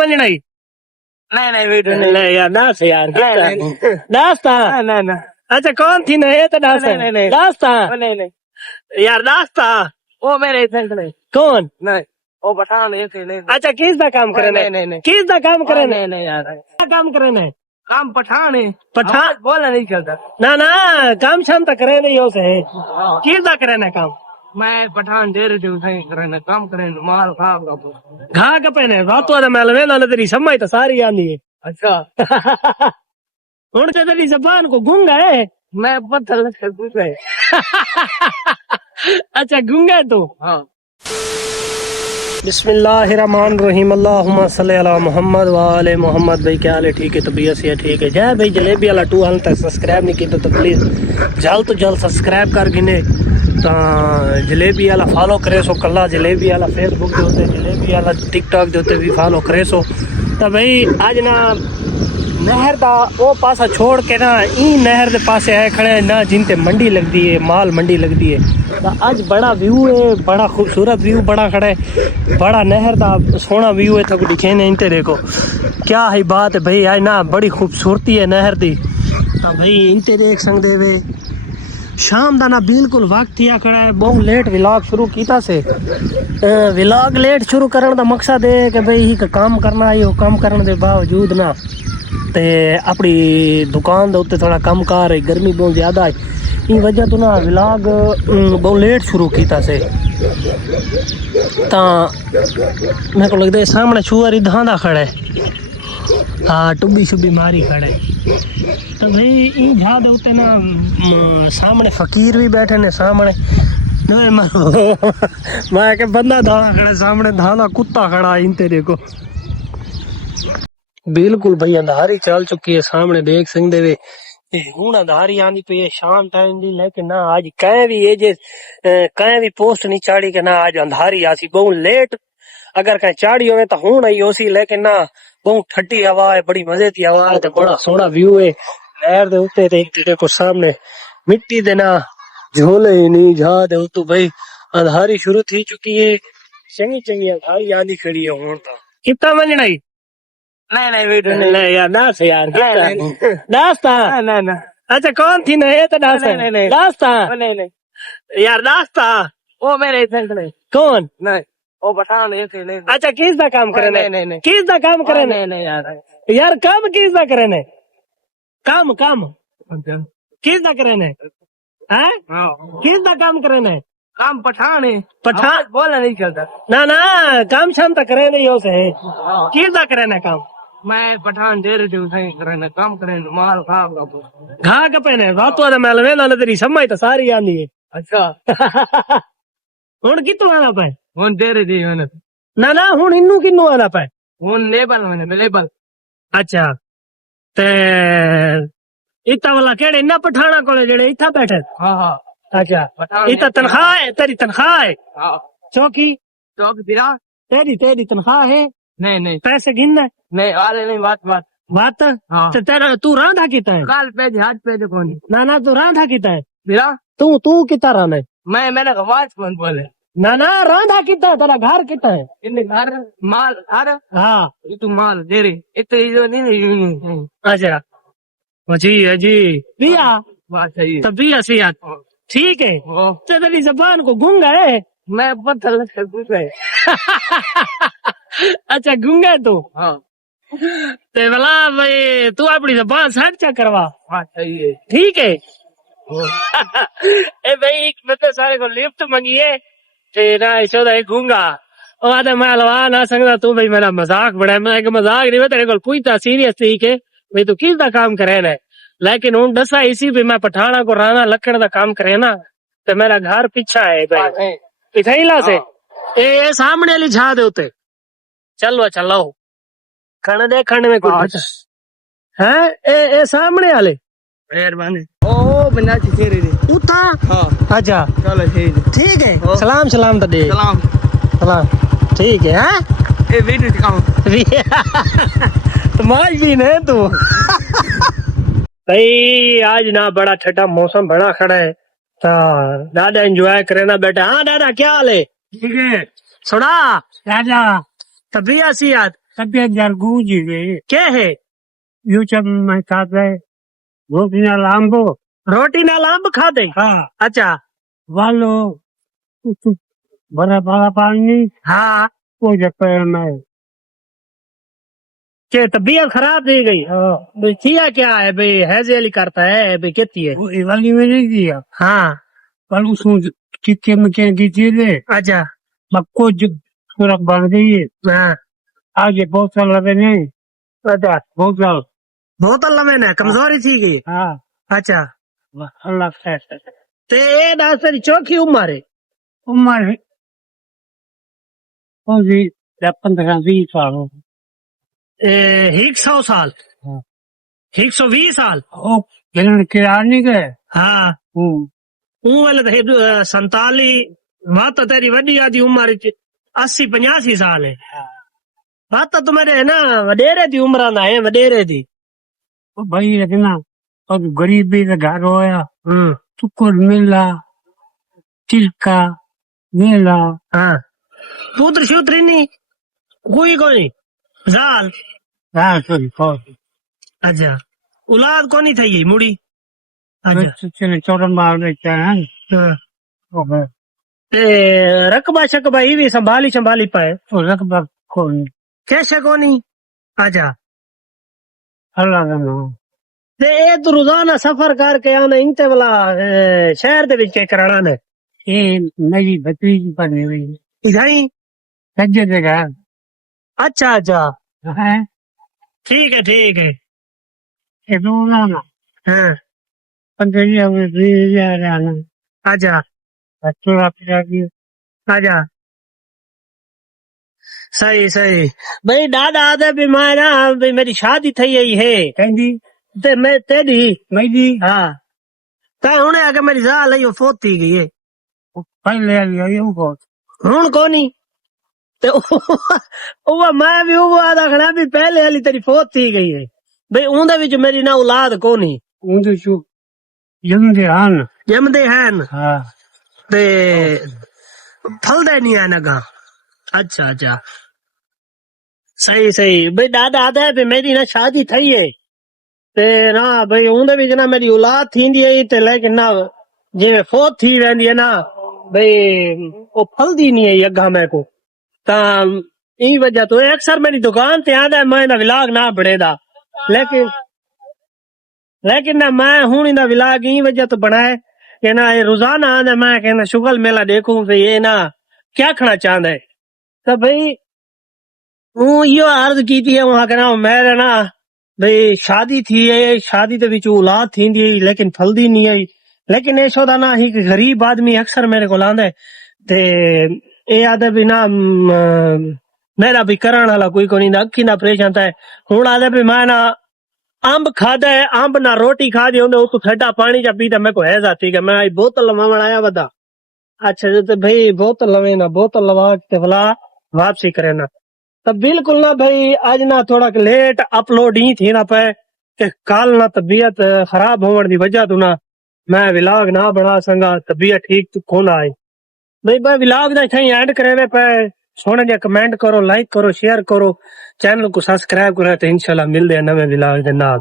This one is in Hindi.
वंजना ही नहीं नहीं वीडियो नहीं नहीं यार दास यार नहीं दास्ता नहीं नहीं अच्छा कौन थी ना ये तो दास नहीं दास्ता नहीं नहीं यार दास्ता वो मेरे इधर नहीं कौन नहीं वो पठान ऐसे नहीं अच्छा किस दा काम करे नहीं नहीं नहीं किस दा काम करे नहीं नहीं यार क्या काम करे ने काम पठान है पठान बोला नहीं करता ना ना काम शाम तो करे नहीं हो से किस दा करे ना काम मैं पठान दे रही हूँ सही करे काम करे माल खाब का घा कपे ने रातों दा मेल वेला ने तेरी समय तो सारी आंदी है अच्छा हुन ते तेरी जबान को गूंगा है मैं पत्थर से पूछ रहे अच्छा गूंगा है तू हाँ बिस्मिल्लाहिर्रहमानिर्रहीम अल्लाहुम्मा सल्ली अला मोहम्मद व आले मोहम्मद। भाई क्या हाल है? ठीक है, तबीयत से ठीक है। जय भाई जलेबी वाला टू हाल तक सब्सक्राइब नहीं किया तो प्लीज जल्द तो जल्द सब्सक्राइब कर गिने तो जलेबी वाला फॉलो करे सो कला जलेबी वाला फेसबुक के होते जलेबी वाला टिकटॉक के होते भी फॉलो करे सो। तो भाई आज ना नहर दा वो पासा छोड़ के ना ई नहर दे पासे आए खड़े ना जिनते मंडी लगती है माल मंडी लगती है। तो आज बड़ा व्यू है, बड़ा खूबसूरत व्यू बड़ा खड़ा है, बड़ा नहर दा सोना व्यू है। तो दिखे नहीं इनते देखो क्या है बात है भाई। आज ना बड़ी खूबसूरती है नहर दी। हाँ भाई इनते देख सकते वे शाम दा ना बिल्कुल वक्त थिया खड़ा है। बहुत लेट व्लॉग शुरू किया से व्लॉग लेट शुरू करने का मकसद है कि भाई ही काम करना है। काम करने के बावजूद ना ते अपनी दुकान दे उत्ते थोड़ा कम कार है, गर्मी बहुत ज़्यादा है, इस वजह तो ना व्लॉग बहुत लेट शुरू किया से। मेरे को लगता है सामने छुआरी धांधा खड़ा है, हाँ टुब्बी शुब्बी मारी खड़ा है। तो भाई इन झा दे उत्ते ना सामने फकीर भी बैठे ने सामने मैं के बंदा धाना खड़ा सामने धाना कुत्ता खड़ा इनते देखो बिल्कुल भाई अंधारी चल चुकी है। सामने देख सकते वे हूं अंधारी आंदी पई है शाम टाइम दी। लेकिन ना आज कहीं भी ये जे कहीं भी पोस्ट नहीं चाड़ी के ना आज अंधारी आसी बहुत लेट। अगर कहीं चाड़ी होवे तो हूं नहीं होसी, लेकिन ना बहुत ठंडी हवा है, बड़ी मजे की हवा है, बड़ा सोहना व्यू है नहर दे उत्ते देखो सामने मिट्टी दे ना झोले नहीं जा दे उत्तू भाई अंधारी शुरू थी चुकी है। चंगी चंगी अंधारी आंदी खड़ी है हूं तो कितना मंजना ही नहीं वीडियो नहीं नहीं यार दास यार दास्ता नहीं नहीं अच्छा कौन थी ना ये तो दास नहीं दास्ता नहीं यार दास्ता वो मेरे इधर नहीं कौन नहीं वो पठान ऐसे नहीं अच्छा किस दा काम करे ने नहीं किस दा काम करे ने नहीं यार यार काम किस दा करे ने काम काम किस दा करे ने हैं किस दा काम करे ने काम पठान है पठान बोला नहीं करता ना ना काम शाम तो करे नहीं हो से किस दा करे ने काम मैं पठान दे रही हूँ सही करे काम करे माल खाब का घा कपे ने रातों दा मेल वेला ने तेरी समय तो सारी आंदी है। अच्छा हुन कितों आना पे हुन दे रही थी मैंने ना ना हुन इन्नू किन्नू आना पे हुन लेबल मैंने लेबल अच्छा ते इतना वाला केड़े इन्ना पठाना कोले जेड़े इथा बैठे हाँ हाँ अच्छा इतना तनख्वाह है तेरी तनख्वाह है हाँ चौकी चौक दिला तेरी तनख्वाह है नहीं पैसे गिनना नहीं आले नहीं बात बात हाँ तो तेरा तू रांधा किता है काल पे हाथ पे कौन ना तू रांधा किता है दिला तू किता रहना है मैंने कहा कौन बोले ना रांधा किता है तेरा घर किता है इन्हें घर माल अरे हाँ तू माल दे रही इतने जो नहीं अच्छा जी बिया बात सही तो बिया से याद ठीक है तो तेरी जबान को गूंगा है मैं पत्थर से पूछ रहे अच्छा गूंगा है तू हाँ ते भला भाई तू अपनी जबान सेट चेक करवा बात सही है ठीक है ए भाई एक बंदे सारे को लिफ्ट मंगिए ते ना चौदह एक गूंगा और आधे मैं लवा ना सकता तू भाई मेरा मजाक बड़ा मैं मजाक नहीं मैं तेरे को पूछता सीरियस तरीके भाई तू किस दा काम करे ना। लेकिन हूं दसा इसी भी मैं पठाना को राना लखन दा काम करे ना तो मेरा घर पीछा है भाई पिछला से ए सामने वाली झा दे उते चलो खण दे खंड में कुछ है ए सामने वाले मेहरबानी ओ बंदा छे रे उठा हां अच्छा चलो ठीक है सलाम तो दे सलाम ठीक है हाँ ए वीडियो दिखाओ तो माज भी ने तू भाई आज ना बड़ा ठंडा मौसम बड़ा खड़ा है तो दादा एंजॉय करे ना बेटा। हाँ दादा क्या हाल है? ठीक है सुना दादा तभी आसी याद तबियत यार गूंज गई। क्या है? यूं जब मैं खाता है रोटी नाल आंबो। रोटी नाल अंब खा दे? हाँ अच्छा। वालो बड़ा बड़ा पानी हाँ, वो जब मैं के तबीयत खराब हो गई? भाई किया क्या है भाई? हैजेली करता है भाई, कितनी है? वो वाली में नहीं दिया हाँ। पर उसको चिक्के में क्या की चीजें अच्छा। सबको सुरख बन गई है। हाँ। आगे बहुत साल लगे नहीं अच्छा, बहुत साल। बहुत अल्लाह में कमजोरी थी गई। हाँ अच्छा, अल्लाह खैर। ते ए दास तेरी चौकी उम्र है? उम्र होगी 15-20 साल हो। 100 साल? हाँ। 120 साल? ओ खेलने के आ नहीं गए। हाँ। हूं वाले तो 47 बात तो तेरी वड्डी आदि उम्र 80-85 साल है। बात तो तुम्हारे है ना वडेरे दी उम्र ना है, वडेरे दी। ओ भाई रखना और गरीबी का घर होया टुकुर मिला चिल्का मिला। हाँ। पुत्र शुत्र नहीं कोई जाल? हाँ सॉरी अच्छा, औलाद कोनी थी ये मुड़ी? अच्छा। चले चौड़ा मार देते हैं। हाँ। ते रकबा शकबा ही भी संभाली पाए तो रकबा कौन कैसे कोनी? अच्छा। अल्लाह का नाम ते ए तू रोजाना सफर करके आना इंते वाला शहर दे विच के कराना ने? ये मेरी भतीजी बनी हुई इधाई? सज्जे जगह अच्छा अच्छा, है। ठीक है। ये रोजाना हाँ। 15,000-20,000 आना अच्छा चूड़ा पिला की। अच्छा, सही भाई दादा आदे भी मैं ना भी मेरी शादी थी यही है कहती ते मैं तेरी मेरी हाँ ता हुने आके मेरी जाल है फोत थी गई है पहले आ लिया ये बहुत हुन कोनी ते वो मैं भी वो आदा खड़ा भी पहले वाली तेरी फोत थी गई है भाई उनदे विच मेरी ना औलाद कोनी उनके चू जमदे आन। जमदे हैं हाँ ते फलदे नहीं है नगा। अच्छा, सही भाई दादा आदा है भी मेरी ना शादी थी है ते ना भाई उनदे विच ना मेरी औलाद थींदी है ते लेकिन ना जिवें फोत थी वेंदी है ना भाई वो फलदी नहीं है अगा मैं को ता ई वजह तो अक्सर मेरी दुकान ते आंदा मैं ना विलाग ना बनेदा लेकिन ना मैं हूं इंदा विलाग ई वजह तो बनाए कि ना ये रोजाना आंदा मैं कहना शुगल मेला देखूं भाई ये ना क्या खाना चाहता है तो भाई हूं यो अर्ज की थी वहां के ना मेरे ना भाई शादी थी है शादी दे विच औलाद थींदी है लेकिन फलदी नहीं है लेकिन ऐसो दा ना ही गरीब आदमी अक्सर मेरे को आंदा है ते ए आदे भी ना मेरा भी करण वाला कोई कोनी अखी ना परेशान था हूं आदे भी मैं ना अंब खादा है अंब ना रोटी खा दी उन्हें उस ठंडा पानी जा पीता मैं को है जाती कि मैं बोतल लवावण आया बदा। अच्छा तो भाई बोतल लवे ना बोतल लवा के भला वापसी करे ना तब बिल्कुल ना भाई आज ना थोड़ा लेट अपलोड ही थी ना पे कि कल ना तबीयत खराब होने की वजह तो ना मैं विलाग ना बना संगा तबीयत ठीक तो कौन आई भाई मैं विलाग ना कहीं एंड करे पे सोने जा कमेंट करो लाइक करो शेयर करो चैनल को सब्सक्राइब करो तो इंशाल्लाह मिलते हैं नवे विलाग के नाल।